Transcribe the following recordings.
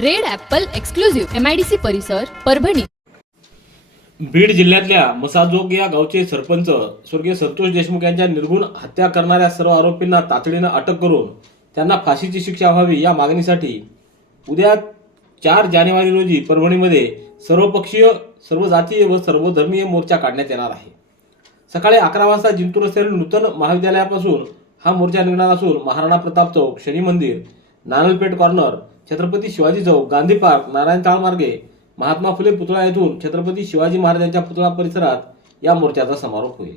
Red apple exclusive MIDC परिसर परभणी. बीड जिल्ह्यातल्या मसाजोग या गावचे सरपंच स्वर्गीय संतोष देशमुख यांच्या निर्गुण हत्या करणाऱ्या सर्व आरोपींना तातडीनं अटक करून त्यांना फाशीची शिक्षा व्हावी या मागणीसाठी उद्या चार जानेवारी रोजी परभणीमध्ये सर्वपक्षीय सर्व जातीय व सर्वधर्मीय मोर्चा काढण्यात येणार आहे. सकाळी अकरा वाजता जिंतूर असलेल्या नूतन महाविद्यालयापासून हा मोर्चा निघणार असून महाराणा प्रताप चौक शनी मंदिर नानलपेठ कॉर्नर छत्रपती शिवाजी चौक गांधी पार्क नारायण ताळमार्गे महात्मा फुले पुतळा येथून छत्रपती शिवाजी महाराजांच्या पुतळा परिसरात या मोर्चाचा समारोप होईल.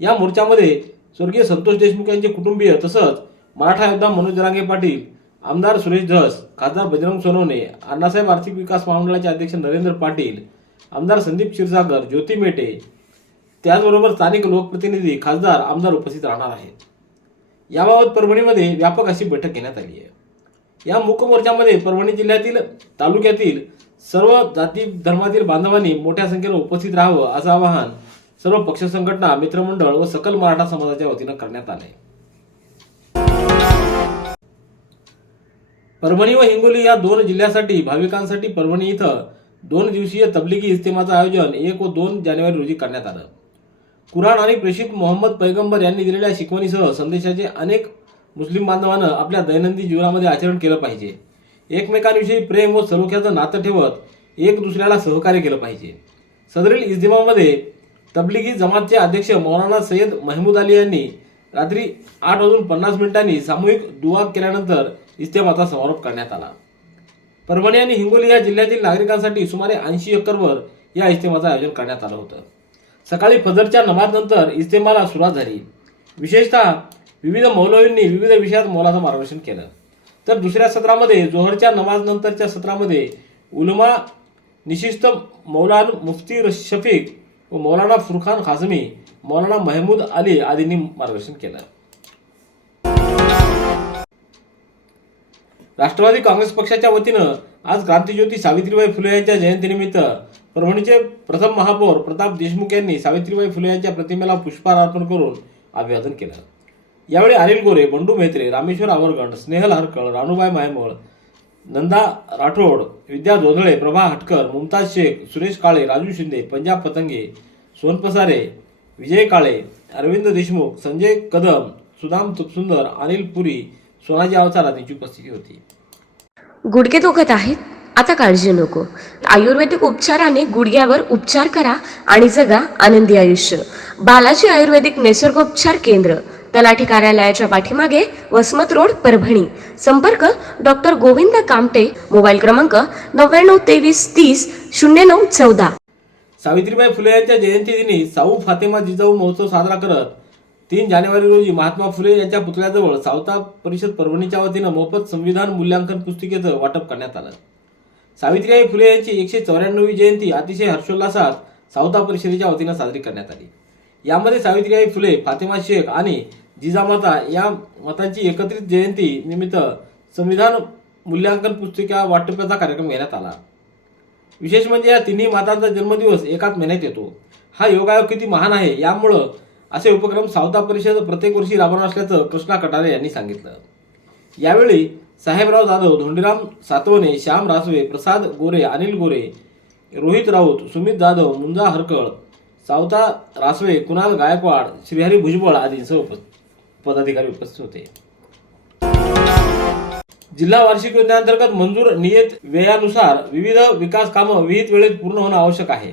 या मोर्चामध्ये स्वर्गीय संतोष देशमुख यांचे कुटुंबीय तसंच मराठा योद्धा मनोज जरांगे पाटील आमदार सुरेश धस खासदार बजरंग सोनवणे अण्णासाहेब आर्थिक विकास महामंडळाचे अध्यक्ष नरेंद्र पाटील आमदार संदीप क्षीरसागर ज्योती मेटे त्याचबरोबर स्थानिक लोकप्रतिनिधी खासदार आमदार उपस्थित राहणार आहेत. याबाबत परभणीमध्ये व्यापक अशी बैठक घेण्यात आली आहे. या मूक मोर्चामध्ये परभणी जिल्ह्यातील तालुक्यातील सर्व जाती धर्मातील बांधवांनी मोठ्या संख्येनं उपस्थित राहावं असं आवाहन सर्व पक्ष संघटना मित्रमंडळ व सकल मराठा समाजाच्या वतीनं करण्यात आलंय. परभणी व हिंगोली या दोन जिल्ह्यासाठी भाविकांसाठी परभणी इथं दोन दिवसीय तबलिगी इस्तेमाचं आयोजन एक व दोन जानेवारी रोजी करण्यात आलं. कुराण आणि प्रेषित मोहम्मद पैगंबर यांनी दिलेल्या शिकवणीसह संदेशाचे अनेक मुस्लिम बांधवानं आपल्या दैनंदिन जीवनामध्ये आचरण केलं पाहिजे. एकमेकांविषयी प्रेम व सलोख्याचं नातं ठेवत एक दुसऱ्याला सहकार्य केलं पाहिजे. सदरील इज्तिमामध्ये तबलिगी जमातचे अध्यक्ष मौलाना सय्यद महमूद अली यांनी रात्री आठ वाजून पन्नास मिनिटांनी सामूहिक दुवा केल्यानंतर इस्तेमाचा समारोप करण्यात आला. परभणी आणि हिंगोली या जिल्ह्यातील नागरिकांसाठी सुमारे ऐंशी एकरवर या इस्तेमाचं आयोजन करण्यात आलं होतं. सकाळी फजरच्या नमाजनंतर इस्तेमाला सुरुवात झाली. विशेषतः विविध मौलवींनी विविध विषयात मौलाचं मार्गदर्शन केलं. तर दुसऱ्या सत्रामध्ये जोहरच्या नमाजनंतरच्या सत्रामध्ये उलमा निशिस्त मौलान मुफ्ती शफीक व मौलाना फुरखान खाजमी मौलाना महमूद अली आदींनी मार्गदर्शन केलं. राष्ट्रवादी काँग्रेस पक्षाच्या वतीनं आज क्रांतीज्योती सावित्रीबाई फुले यांच्या जयंतीनिमित्त परभणीचे प्रथम महापौर प्रताप देशमुख यांनी सावित्रीबाई फुले यांच्या प्रतिमेला पुष्पहार अर्पण करून अभिवादन केलं. यावेळी अनिल गोरे बंडू मेत्रे रामेश्वर आवरगंड स्नेहल हरकळ राणूबाई मायमळ नंदा राठोड विद्या धोंदळे प्रभा हटकर मुमताज शेख सुरेश काळे राजू शिंदे पंजाब पतंगे सोनपसारे विजय काळे अरविंद देशमुख संजय कदम सुदाम तुपसुंदर अनिल पुरी सोनाजी अवतार यांची उपस्थिती होती. गुडघे दुखत आहेत? आता काळजी नको. आयुर्वेदिक उपचाराने गुडघ्यावर उपचार करा आणि जगा आनंदी आयुष्य. बालाजी आयुर्वेदिक निसर्गोपचार केंद्र. तलाठी कार्यालयाच्या पाठीमागे वसमत रोड परभणी. संपर्क डॉक्टर गोविंद कामटे मोबाईल क्रमांक नव्याण्णव तेवीस तीस शून्य नऊ चौदा. सावित्रीबाई फुले यांच्या जयंतीदिनी साऊ फातेमा जिजाऊ महोत्सव साजरा करत तीन जानेवारी रोजी महात्मा फुले यांच्या पुतळ्याजवळ सावता परिषद परभणीच्या वतीनं मोफत संविधान मूल्यांकन पुस्तिकेचं वाटप करण्यात आलं. सावित्रीबाई फुले यांची एकशे चौऱ्याण्णवी जयंती अतिशय हर्षोल्लासात सावता परिषदेच्या वतीनं साजरी करण्यात आली. यामध्ये सावित्रीबाई फुले फातिमा शेख आणि जिजामाता या मतांची एकत्रित जयंती निमित्त संविधान मूल्यांकन पुस्तिका वाटपाचा कार्यक्रम घेण्यात आला. विशेष म्हणजे या तिन्ही मातांचा जन्मदिवस एकाच महिन्यात येतो. हा योगायोग किती महान आहे यामुळं असे उपक्रम सावता परिषद प्रत्येक वर्षी राबवणार असल्याचं कृष्णा कटारे यांनी सांगितलं. यावेळी साहेबराव जाधव धोंडीराम सातवणे श्याम रासवे प्रसाद गोरे अनिल गोरे रोहित राऊत सुमित जाधव मुंजा हरकळ सावता रासवे कुणाल गायकवाड श्रीहरी भुजबळ आदींसह उपस्थित पदाधिकारी उपस्थित होते. जिल्हा वार्षिक योजनेअंतर्गत मंजूर नियत व्ययानुसार विविध विकास कामं विहित वेळेत पूर्ण होणं आवश्यक आहे.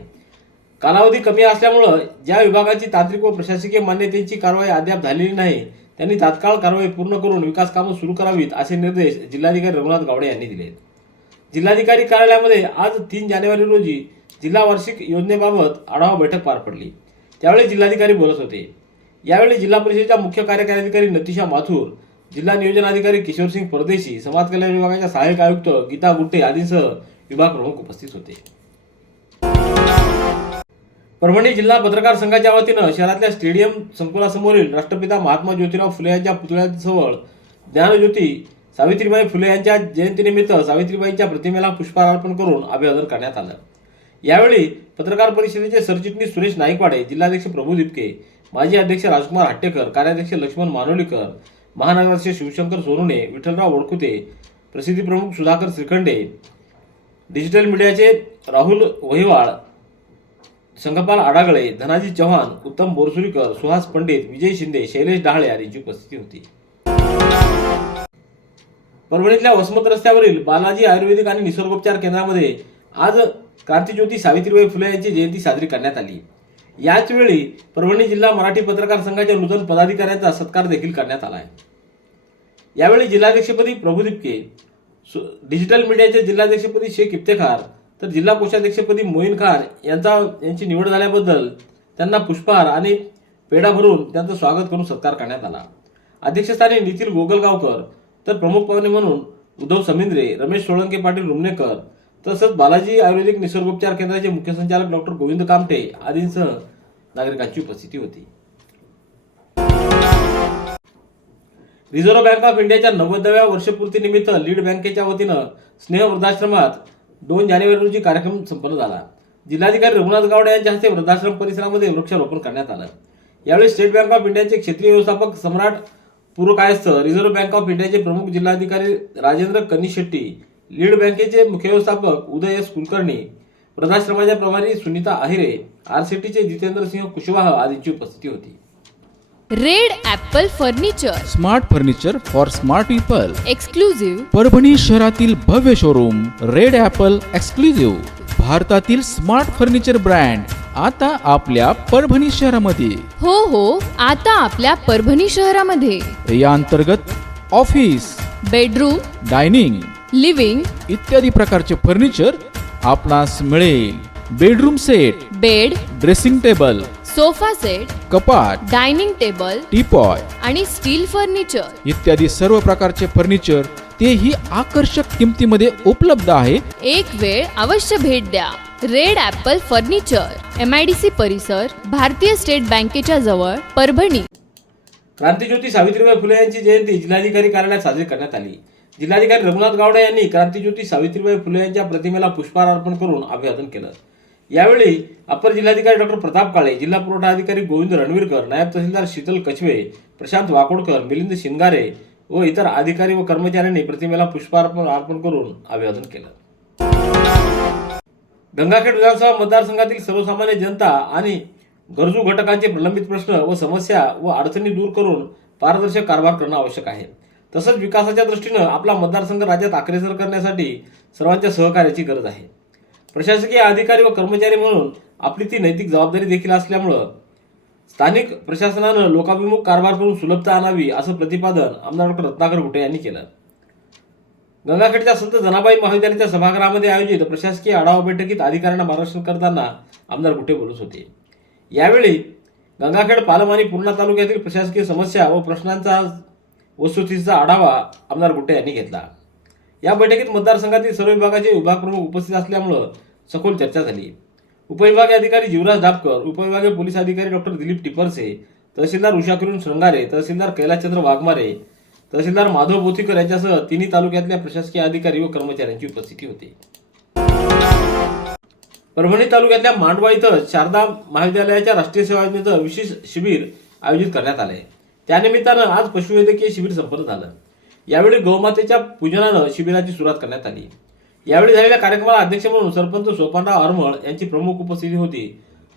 कालावधी कमी असल्यामुळं ज्या विभागाची तांत्रिक व प्रशासकीय मान्यतेची कारवाई अद्याप झालेली नाही त्यांनी तात्काळ कारवाई पूर्ण करून विकास कामं सुरू करावीत असे निर्देश जिल्हाधिकारी रघुनाथ गावडे यांनी दिले. जिल्हाधिकारी कार्यालयामध्ये आज तीन जानेवारी रोजी जिल्हा वार्षिक योजनेबाबत आढावा बैठक पार पडली. त्यावेळी जिल्हाधिकारी बोलत होते. यावेळी जिल्हा परिषदेच्या मुख्य कार्यकारी अधिकारी नतिशा माथूर जिल्हा नियोजन अधिकारी किशोरसिंग परदेशी समाज कल्याण विभागाच्या सहाय्यक आयुक्त गीता गुट्टे आदींसह विभाग प्रमुख उपस्थित होते. परभणी जिल्हा पत्रकार संघाच्या वतीनं शहरातल्या स्टेडियम संकुलासमोरील राष्ट्रपिता महात्मा ज्योतिराव फुले यांच्या पुतळ्याजवळ ज्ञानज्योती सावित्रीबाई फुले यांच्या जयंतीनिमित्त सावित्रीबाईंच्या प्रतिमेला पुष्पहार अर्पण करून अभिवादन करण्यात आलं. यावेळी पत्रकार परिषदेचे सरचिटणीस सुरेश नाईकवाडे जिल्हाध्यक्ष प्रभू दिपके माजी अध्यक्ष राजकुमार हट्टेकर कार्याध्यक्ष लक्ष्मण मानोलीकर महानगराध्यक्ष शिवशंकर सोनुने विठ्ठलराव वडकुते प्रसिद्धी प्रमुख सुधाकर श्रीखंडे डिजिटल मीडियाचे राहुल वहिवाळ संगपाल आडागळे धनाजी चव्हाण उत्तम बोरसुरीकर सुहास पंडित विजय शिंदे शैलेश डहाळे यांची उपस्थिती होती. परभणीतल्या वसमत रस्त्यावरील बालाजी आयुर्वेदिक आणि निसर्गोपचार केंद्रामध्ये आज क्रांतीज्योती सावित्रीबाई फुले यांची जयंती साजरी करण्यात आली. याचवेळी परभणी जिल्हा मराठी पत्रकार संघाच्या नूतन पदाधिकाऱ्यांचा सत्कार देखील करण्यात आला आहे. यावेळी जिल्हाध्यक्षपदी प्रभू दिपके डिजिटल मीडियाचे जिल्हाध्यक्षपदी शेख इफ्तेखार तर जिल्हा कोषाध्यक्षपदी मोईन खान यांचा यांची निवड झाल्याबद्दल त्यांना पुष्पहार आणि पेढा भरून त्यांचं स्वागत करून सत्कार करण्यात आला. अध्यक्षस्थानी निखिल गोगलगावकर तर प्रमुख पाहुणे म्हणून उद्धव समिंद्रे रमेश सोळंके पाटील रुमनेकर तसंच बालाजी आयुर्वेदिक निसर्गोपचार केंद्राचे मुख्य संचालक डॉक्टर गोविंद कामटे आदींसह नागरिकांची उपस्थिती होती. रिझर्व्ह बँक ऑफ इंडियाच्या नव्वदाव्या वर्षपूर्तीनिमित्त लीड बँकेच्या वतीनं स्नेह वृद्धाश्रमात दोन जानेवारी रोजी कार्यक्रम संपन्न झाला. जिल्हाधिकारी रघुनाथ गावडे यांच्या हस्ते वृद्धाश्रम परिसरामध्ये वृक्षारोपण करण्यात आलं. यावेळी स्टेट बँक ऑफ इंडियाचे क्षेत्रीय व्यवस्थापक Samrat Purkayastha reserve bank of इंडियाचे प्रमुख जिल्हाधिकारी राजेंद्र कनिशेट्टी लीड बँकेचे मुख्य व्यवस्थापक उदय एस कुलकर्णी वृद्धाश्रमाच्या प्रभारी सुनीता आहिरे आरसीटीचे जितेंद्र सिंह कुशवाह आदींची उपस्थिती होती. Red apple furniture. Smart furniture for smart people. Exclusive Parbhani शहरातील भव्य शोरूम रेड ॲपल एक्सक्लुझिव्ह भारतातील स्मार्ट फर्निचर ब्रँड आता आपल्या परभणी शहरामध्ये. हो हो आता आपल्या परभणी शहरामध्ये. या अंतर्गत ऑफिस बेडरूम डायनिंग लिव्हिंग इत्यादी प्रकारचे फर्निचर आपणास मिळेल. Bedroom set bed dressing table sofa set कपाट डायनिंग टेबल टीपॉय आणि स्टील फर्निचर. इत्यादी सर्व प्रकारचे फर्निचर तेही आकर्षक किमतीमध्ये उपलब्ध आहे. एक वेळ अवश्य भेट द्या. Red apple furniture M I D C परिसर भारतीय स्टेट बँकेच्या जवळ परभणी. क्रांतीज्योती सावित्रीबाई फुले यांची जयंती जिल्हाधिकारी कार्यालयात साजरी करण्यात आली. जिल्हाधिकारी रघुनाथ गावडे यांनी क्रांतीज्योती सावित्रीबाई फुले यांच्या प्रतिमेला पुष्पहार अर्पण करून अभिवादन केलं. यावेळी अपर जिल्हाधिकारी डॉक्टर प्रताप काळे जिल्हा पुरवठा अधिकारी गोविंद रणवीरकर नायब तहसीलदार शीतल कछवे प्रशांत वाकोडकर मिलिंद शिंगारे व इतर अधिकारी व कर्मचाऱ्यांनी प्रतिमेला पुष्पहार अर्पण करून अभिवादन केलं. गंगाखेड विधानसभा मतदारसंघातील सर्वसामान्य जनता आणि गरजू घटकांचे प्रलंबित प्रश्न व समस्या व अडचणी दूर करून पारदर्शक कारभार करणं आवश्यक आहे. तसंच विकासाच्या दृष्टीनं आपला मतदारसंघ राज्यात अग्रेसर करण्यासाठी सर्वांच्या सहकार्याची गरज आहे. प्रशासकीय अधिकारी व कर्मचारी म्हणून आपली ती नैतिक जबाबदारी देखील असल्यामुळं स्थानिक प्रशासनानं लोकाभिमुख कारभार करून सुलभता आणावी असं प्रतिपादन आमदार डॉक्टर रत्नाकर गुटे यांनी केलं. गंगाखेडच्या संत जनाबाई महाविद्यालयाच्या सभागृहामध्ये आयोजित प्रशासकीय आढावा बैठकीत अधिकाऱ्यांना मार्गदर्शन करताना आमदार गुटे बोलत होते. यावेळी गंगाखेड पालम आणि पूर्णा तालुक्यातील प्रशासकीय समस्या व प्रश्नांचा वस्तुस्थितीचा आढावा आमदार गुट्टे यांनी घेतला. या बैठकीत मतदारसंघातील सर्व विभागाचे विभाग प्रमुख उपस्थित असल्यामुळं सखोल चर्चा झाली. उपविभागीय अधिकारी जीवराज दापकर उपविभागीय पोलीस अधिकारी डॉक्टर दिलीप टिपरसे तहसीलदार उषा किरण शृंगारे तहसीलदार कैलासचंद्र वाघमारे तहसीलदार माधव बोथीकर यांच्यासह तिन्ही तालुक्यातल्या प्रशासकीय अधिकारी व कर्मचाऱ्यांची उपस्थिती होती. परभणी तालुक्यातल्या मांडवा इथं शारदा महाविद्यालयाच्या राष्ट्रीय सेवा योजनेचं विशेष शिबिर आयोजित करण्यात आलंय. त्यानिमित्तानं आज पशुवैद्यकीय शिबिर संपन्न झालं. यावेळी गौमातेच्या पूजनानं शिबिराची सुरुवात करण्यात आली. यावेळी झालेल्या कार्यक्रमाला अध्यक्ष म्हणून सरपंच सोपानराव आरमळ यांची प्रमुख उपस्थिती होती.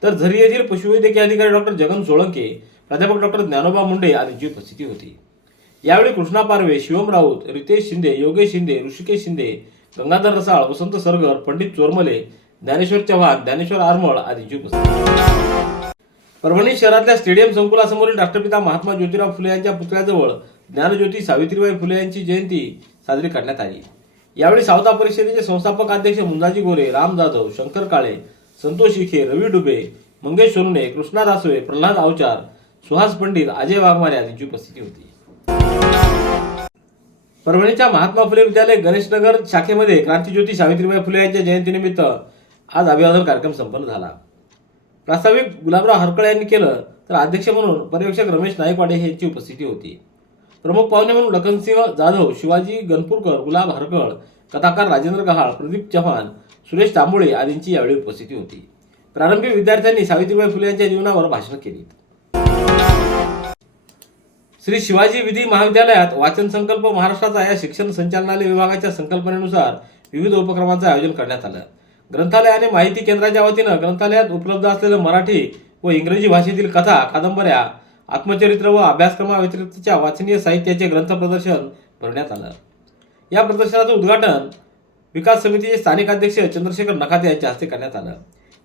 तर झरी येथील पशुवैद्यकीय अधिकारी डॉक्टर जगन सोळंके प्राध्यापक डॉक्टर ज्ञानोबा मुंडे आदींची उपस्थिती होती. यावेळी कृष्णा पारवे शिवम राऊत रितेश शिंदे योगेश शिंदे ऋषिकेश शिंदे गंगाधर रसाळ वसंत सरगर पंडित चोरमले ज्ञानेश्वर चव्हाण ज्ञानेश्वर आरमळ आदींची उपस्थिती परभणी शहरातल्या स्टेडियम संकुलासमोरील राष्ट्रपिता महात्मा ज्योतिराव फुले यांच्या पुतळ्याजवळ ज्ञानज्योती सावित्रीबाई फुले यांची जयंती साजरी करण्यात आली. यावेळी सावता परिषदेचे संस्थापक अध्यक्ष मुंजाजी गोरे राम जाधव शंकर काळे संतोष इखे रवी डुबे मंगेश सोनने कृष्णा रासवे प्रल्हाद अवचार सुहास पंडित अजय वाघमारे आदींची उपस्थिती होती. परभणीच्या महात्मा फुले विद्यालय गणेशनगर शाखेमध्ये क्रांतीज्योती सावित्रीबाई फुले यांच्या जयंतीनिमित्त आज अभिवादन कार्यक्रम संपन्न झाला. प्रास्ताविक गुलाबराव हरकळ यांनी केलं तर अध्यक्ष म्हणून पर्यवेक्षक रमेश नाईकवाडे यांची उपस्थिती होती. प्रमुख पाहुणे म्हणून लखनसिंह जाधव शिवाजी गणपूरकर गुलाब हरकळ कथाकार राजेंद्र गहाळ प्रदीप चव्हाण सुरेश तांबोळे आदींची यावेळी उपस्थिती होती. प्रारंभी विद्यार्थ्यांनी सावित्रीबाई फुले यांच्या जीवनावर भाषण केली. श्री शिवाजी विधी महाविद्यालयात वाचन संकल्प महाराष्ट्राचा या शिक्षण संचालनालय विभागाच्या संकल्पनेनुसार विविध उपक्रमांचं आयोजन करण्यात आलं. ग्रंथालय आणि माहिती केंद्राच्या वतीनं ग्रंथालयात उपलब्ध असलेलं मराठी व इंग्रजी भाषेतील कथा कादंबऱ्या आत्मचरित्र व अभ्यासक्रमाव्यतिरिक्तच्या वाचनीय साहित्याचे ग्रंथ प्रदर्शन भरण्यात आलं. या प्रदर्शनाचं उद्घाटन विकास समितीचे स्थानिक अध्यक्ष चंद्रशेखर नखाते यांच्या हस्ते करण्यात आलं.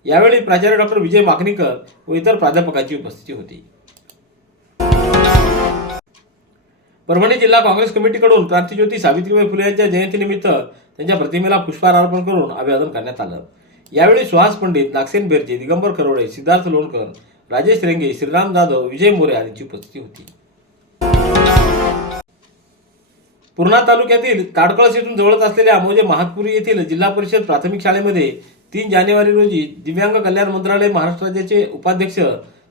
यावेळी प्राचार्य डॉक्टर विजय माकणीकर व इतर प्राध्यापकांची उपस्थिती होती. परभणी जिल्हा काँग्रेस कमिटीकडून क्रांतीज्योती सावित्रीबाई फुले यांच्या जयंतीनिमित्त त्यांच्या प्रतिमेला पुष्पहार अर्पण करून अभिवादन करण्यात आलं. यावेळी सुहास पंडित नागसेन बेरजे दिगंबर खरोडे सिद्धार्थ लोणकर राजेश रेंगे श्रीराम जाधव विजय मोरे आदींची उपस्थिती होती. पूर्णा तालुक्यातील ताडकळस येथून जवळच असलेल्या मोजे महातपुरी येथील जिल्हा परिषद प्राथमिक शाळेमध्ये तीन जानेवारी रोजी दिव्यांग कल्याण मंत्रालय महाराष्ट्र राज्याचे उपाध्यक्ष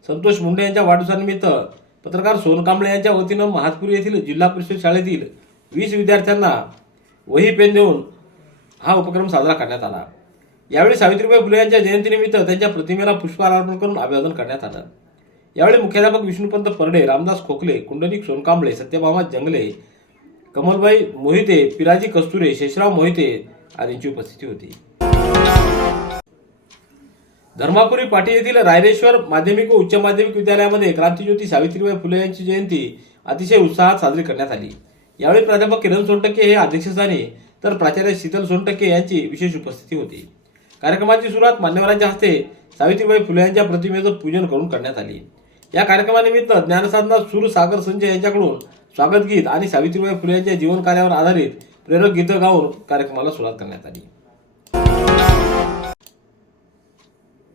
संतोष मुंडे यांच्या वाढदिवसानिमित्त पत्रकार सोन कांबळे यांच्या वतीनं महातपुरी येथील जिल्हा परिषद शाळेतील वीस विद्यार्थ्यांना वही पेन देऊन हा उपक्रम साजरा करण्यात आला. यावेळी सावित्रीबाई फुले यांच्या जयंतीनिमित्त त्यांच्या प्रतिमेला पुष्पहार अर्पण करून अभिवादन करण्यात आलं. यावेळी मुख्याध्यापक विष्णुपंत परडे रामदास खोकले कुंडलिक सोनकांबळे सत्यभामा जंगले कमलबाई मोहिते पिराजी कस्तुरे शेषराव मोहिते आदींची उपस्थिती होती. धर्मापुरी पाटी येथील रायरेश्वर माध्यमिक व उच्च माध्यमिक विद्यालयामध्ये क्रांतीज्योती सावित्रीबाई फुले यांची जयंती अतिशय उत्साहात साजरी करण्यात आली. यावेळी प्राध्यापक किरण सोनटक्के हे अध्यक्षस्थानी तर प्राचार्य शीतल सोनटक्के यांची विशेष उपस्थिती होती. कार्यक्रमाची सुरुवात मान्यवरांच्या हस्ते सावित्रीबाई फुले यांच्या प्रतिमेचं पूजन करून करण्यात आली. या कार्यक्रमानिमित्त ज्ञानसाधना सूर सागर संजय यांच्याकडून स्वागत गीत आणि सावित्रीबाई फुले यांच्या जीवन कार्यावर आधारित प्रेरक गीतं गाऊन कार्यक्रमाला सुरुवात करण्यात आली.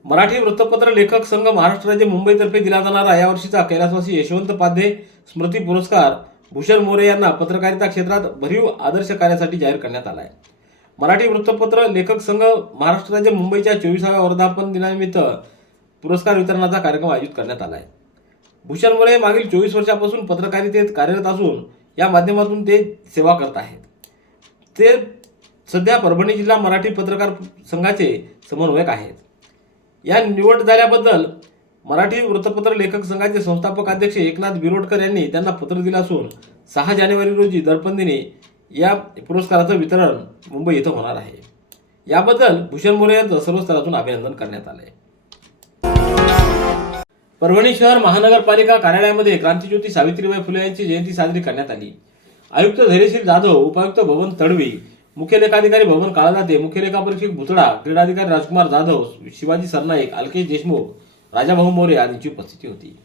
मराठी वृत्तपत्र लेखक संघ महाराष्ट्र राज्य मुंबईतर्फे दिला जाणारा यावर्षीचा कैलासवासी यशवंत पाध्ये स्मृती पुरस्कार भूषण मोरे यांना पत्रकारिता क्षेत्रात भरीव आदर्श कार्यासाठी जाहीर करण्यात आला आहे मराठी वृत्तपत्र लेखक संघ महाराष्ट्र राज्य मुंबईच्या चोवीसाव्या वर्धापन दिनानिमित्त पुरस्कार वितरणाचा कार्यक्रम आयोजित करण्यात आला आहे भूषण मोरे मागील चोवीस वर्षापासून पत्रकारितेत कार्यरत असून या माध्यमातून ते सेवा करत आहेत. ते सध्या परभणी जिल्हा मराठी पत्रकार संघाचे समन्वयक आहेत. या निवड झाल्याबद्दल मराठी वृत्तपत्र लेखक संघाचे संस्थापक अध्यक्ष एकनाथ बिरोडकर यांनी त्यांना पत्र दिलं असून सहा जानेवारी रोजी दर्पण दिने या पुरस्काराचं वितरण मुंबई इथं होणार आहे. याबद्दल भूषण मोरे यांचं सर्व स्तरातून अभिनंदन करण्यात आलंय. परभणी शहर महानगरपालिका कार्यालयामध्ये क्रांतीज्योती सावित्रीबाई फुले यांची जयंती साजरी करण्यात आली. आयुक्त धैर्यशील जाधव उपायुक्त भवन तडवी मुख्य लेखाधिकारी भवन काळदाते मुख्य लेखापरीक्षक भुतडा क्रीडाधिकारी राजकुमार जाधव शिवाजी सरनाईक अल्केश देशमुख राजाभाऊ मोरे आदींची उपस्थिती होती.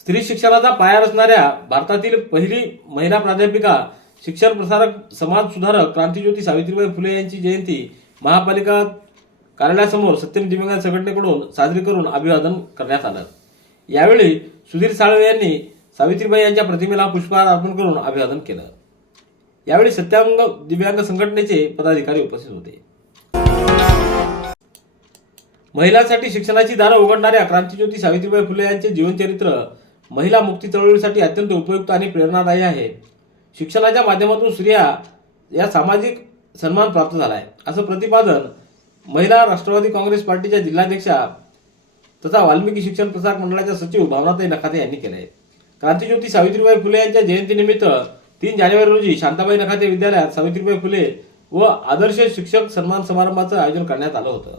स्त्री शिक्षणाचा पाया रचणाऱ्या भारतातील पहिली महिला प्राध्यापिका शिक्षण प्रसारक समाज सुधारक क्रांतीज्योती सावित्रीबाई फुले यांची जयंती महापालिका कार्यालयासमोर सत्यम दिव्यांग संघटनेकडून साजरी करून अभिवादन करण्यात आलं. यावेळी सुधीर साळवे यांनी सावित्रीबाई यांच्या प्रतिमेला पुष्पहार अर्पण करून अभिवादन केलं. यावेळी सत्यांग दिव्यांग संघटनेचे पदाधिकारी उपस्थित होते. महिलांसाठी शिक्षणाची दारं उघडणाऱ्या क्रांतीज्योती सावित्रीबाई फुले यांचे जीवनचरित्र महिला मुक्ती चळवळीसाठी अत्यंत उपयुक्त आणि प्रेरणादायी आहे. शिक्षणाच्या माध्यमातून स्त्रिया या सामाजिक सन्मान प्राप्त झाला आहे. असं प्रतिपादन महिला राष्ट्रवादी काँग्रेस पार्टीच्या जिल्हाध्यक्षा तथा वाल्मिकी शिक्षण प्रसारक मंडळाच्या सचिव भावनाताई नखाते यांनी केलं आहे. क्रांतीज्योती सावित्रीबाई फुले यांच्या जयंतीनिमित्त तीन जानेवारी रोजी शांताबाई नखाते विद्यालयात सावित्रीबाई फुले व आदर्श शिक्षक सन्मान समारंभाचं आयोजन करण्यात आलं होतं.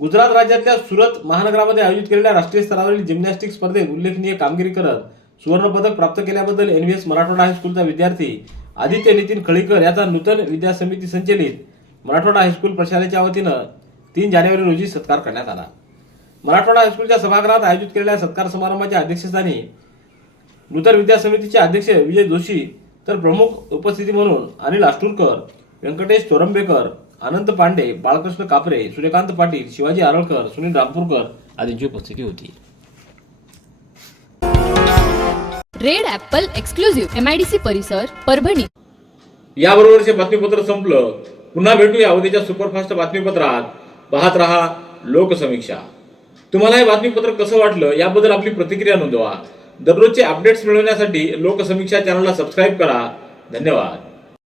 गुजरात राज्यातल्या सुरत महानगरामध्ये आयोजित केलेल्या राष्ट्रीय स्तरावरील जिम्नॅस्टिक स्पर्धेत उल्लेखनीय कामगिरी करत सुवर्णपदक प्राप्त केल्याबद्दल एनव्हीएस मराठवाडा हायस्कूलचा विद्यार्थी आदित्य नितीन खळीकर याचा नूतन विद्या समिती संचलित मराठवाडा हायस्कूल प्रशालेच्या वतीनं तीन जानेवारी रोजी सत्कार करण्यात आला. मराठवाडा हायस्कूलच्या सभागृहात आयोजित केलेल्या सत्कार समारंभाच्या अध्यक्षस्थानी नूतन विद्या समितीचे अध्यक्ष विजय जोशी तर प्रमुख उपस्थिती म्हणून अनिल आष्टूरकर व्यंकटेश चोरंबेकर अनंत पांडे बाळकृष्ण कापरे सूर्यकांत पाटील शिवाजी आरळकर सुनील रामपूरकर आदींची उपस्थिती होती. Red apple exclusive M I D C परिसर परभणी. याबरोबरचे बातमीपत्र संपलं. पुन्हा भेटूया उद्याच्या सुपरफास्ट बातमीपत्रात. पाहत रहा लोकसमीक्षा. तुम्हाला हे बातमीपत्र कसं वाटलं याबद्दल आपली प्रतिक्रिया नोंदवा. दररोजचे अपडेट्स मिळवण्यासाठी लोकसमीक्षा चॅनलला सबस्क्राईब करा. धन्यवाद.